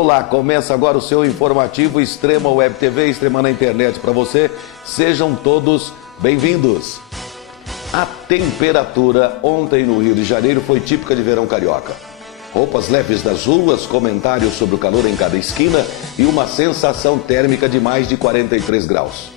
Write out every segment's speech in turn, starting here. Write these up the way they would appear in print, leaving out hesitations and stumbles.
Olá, começa agora o seu informativo Extrema Web TV, Extrema na internet para você. Sejam todos bem-vindos. A temperatura ontem no Rio de Janeiro foi típica de verão carioca. Roupas leves nas ruas, comentários sobre o calor em cada esquina e uma sensação térmica de mais de 43 graus.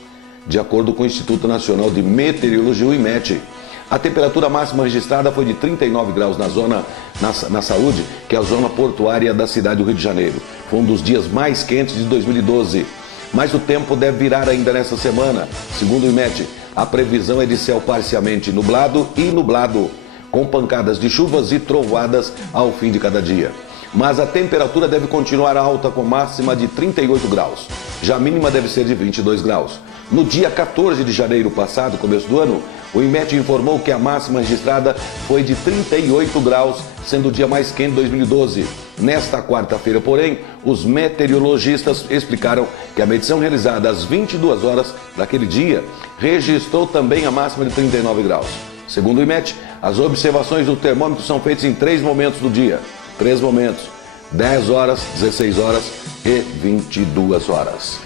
De acordo com o Instituto Nacional de Meteorologia, o IMET, a temperatura máxima registrada foi de 39 graus na Saúde, que é a zona portuária da cidade do Rio de Janeiro. Foi um dos dias mais quentes de 2012. Mas o tempo deve virar ainda nessa semana. Segundo o IMET, a previsão é de céu parcialmente nublado e nublado, com pancadas de chuvas e trovoadas ao fim de cada dia. Mas a temperatura deve continuar alta com máxima de 38 graus. Já a mínima deve ser de 22 graus. No dia 14 de janeiro passado, começo do ano, o IMET informou que a máxima registrada foi de 38 graus, sendo o dia mais quente de 2012. Nesta quarta-feira, porém, os meteorologistas explicaram que a medição realizada às 22 horas daquele dia registrou também a máxima de 39 graus. Segundo o IMET, as observações do termômetro são feitas em 3 momentos do dia. 3 momentos: 10 horas, 16 horas e 22 horas.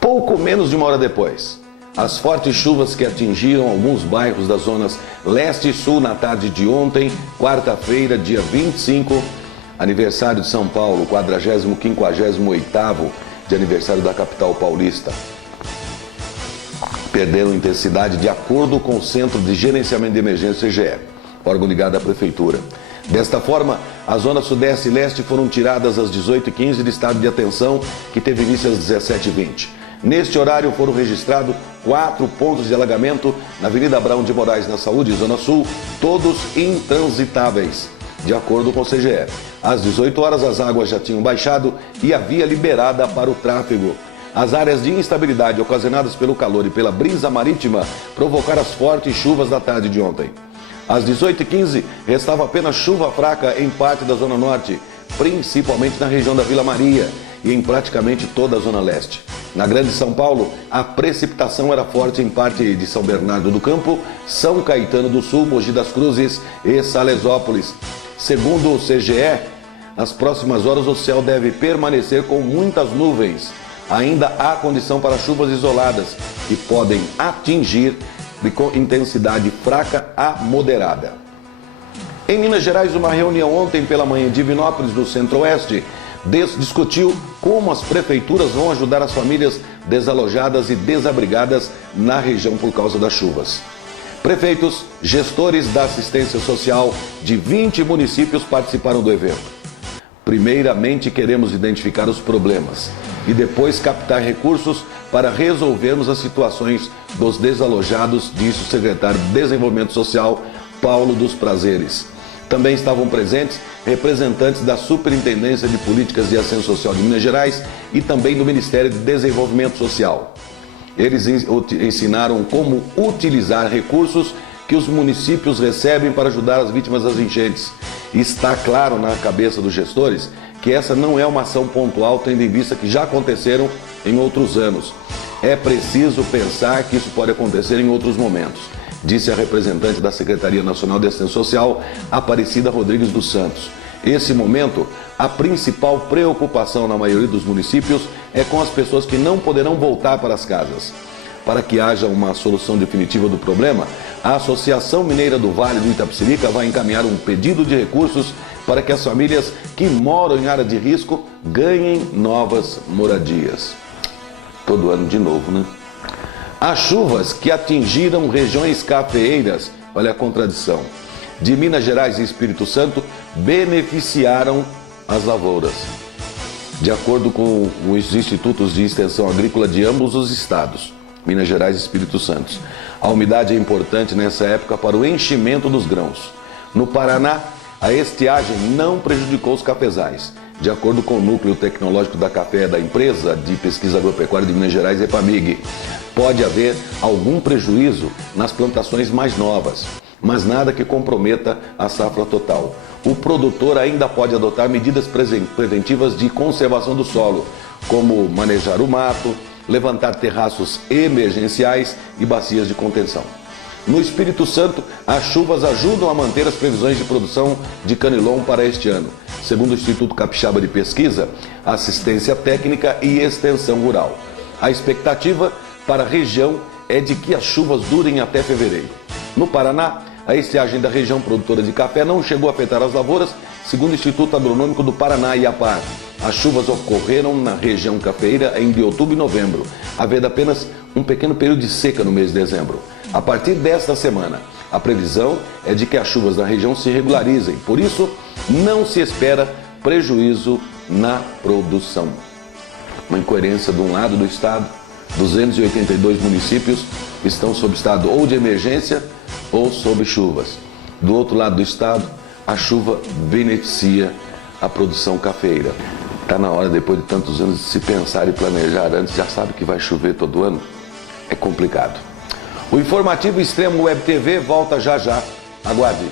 Pouco menos de uma hora depois, as fortes chuvas que atingiram alguns bairros das zonas leste e sul na tarde de ontem, quarta-feira, dia 25, aniversário de São Paulo, 458º de aniversário da capital paulista, perderam intensidade de acordo com o Centro de Gerenciamento de Emergência CGE, órgão ligado à Prefeitura. Desta forma, as zonas sudeste e leste foram tiradas às 18h15 de estado de atenção, que teve início às 17h20. Neste horário foram registrados 4 pontos de alagamento na Avenida Abraão de Moraes, na Saúde, Zona Sul, todos intransitáveis, de acordo com o CGE. Às 18 horas as águas já tinham baixado e a via liberada para o tráfego. As áreas de instabilidade ocasionadas pelo calor e pela brisa marítima provocaram as fortes chuvas da tarde de ontem. Às 18h15 restava apenas chuva fraca em parte da Zona Norte, principalmente na região da Vila Maria e em praticamente toda a Zona Leste. Na Grande São Paulo, a precipitação era forte em parte de São Bernardo do Campo, São Caetano do Sul, Mogi das Cruzes e Salesópolis. Segundo o CGE, nas próximas horas o céu deve permanecer com muitas nuvens. Ainda há condição para chuvas isoladas, que podem atingir de intensidade fraca a moderada. Em Minas Gerais, uma reunião ontem pela manhã em Divinópolis, no Centro-Oeste, discutiu como as prefeituras vão ajudar as famílias desalojadas e desabrigadas na região por causa das chuvas. Prefeitos, gestores da assistência social de 20 municípios participaram do evento. Primeiramente, queremos identificar os problemas e depois captar recursos para resolvermos as situações dos desalojados, disse o secretário de Desenvolvimento Social, Paulo dos Prazeres. Também estavam presentes representantes da Superintendência de Políticas de Ação Social de Minas Gerais e também do Ministério de Desenvolvimento Social. Eles ensinaram como utilizar recursos que os municípios recebem para ajudar as vítimas das enchentes. E está claro na cabeça dos gestores que essa não é uma ação pontual, tendo em vista que já aconteceram em outros anos. É preciso pensar que isso pode acontecer em outros momentos, disse a representante da Secretaria Nacional de Assistência Social, Aparecida Rodrigues dos Santos. Esse momento, a principal preocupação na maioria dos municípios é com as pessoas que não poderão voltar para as casas. Para que haja uma solução definitiva do problema, a Associação Mineira do Vale do Itapecerica vai encaminhar um pedido de recursos para que as famílias que moram em área de risco ganhem novas moradias. Todo ano de novo, né? As chuvas que atingiram regiões cafeeiras, olha a contradição, de Minas Gerais e Espírito Santo, beneficiaram as lavouras. De acordo com os institutos de extensão agrícola de ambos os estados, Minas Gerais e Espírito Santo, a umidade é importante nessa época para o enchimento dos grãos. No Paraná, a estiagem não prejudicou os cafezais. De acordo com o Núcleo Tecnológico da Café da Empresa de Pesquisa Agropecuária de Minas Gerais, EPAMIG, pode haver algum prejuízo nas plantações mais novas, mas nada que comprometa a safra total. O produtor ainda pode adotar medidas preventivas de conservação do solo, como manejar o mato, levantar terraços emergenciais e bacias de contenção. No Espírito Santo, as chuvas ajudam a manter as previsões de produção de canilom para este ano. Segundo o Instituto Capixaba de Pesquisa, Assistência Técnica e Extensão Rural. A expectativa para a região é de que as chuvas durem até fevereiro. No Paraná, a estiagem da região produtora de café não chegou a afetar as lavouras, segundo o Instituto Agronômico do Paraná, IAPAR. As chuvas ocorreram na região cafeira de outubro e novembro, havendo apenas um pequeno período de seca no mês de dezembro. A partir desta semana, a previsão é de que as chuvas na região se regularizem, por isso não se espera prejuízo na produção. Uma incoerência de um lado do estado, 282 municípios estão sob estado ou de emergência ou sob chuvas. Do outro lado do estado, a chuva beneficia a produção cafeira. Está na hora, depois de tantos anos, de se pensar e planejar antes. Já sabe que vai chover todo ano? É complicado. O Informativo Extremo Web TV volta já já. Aguarde.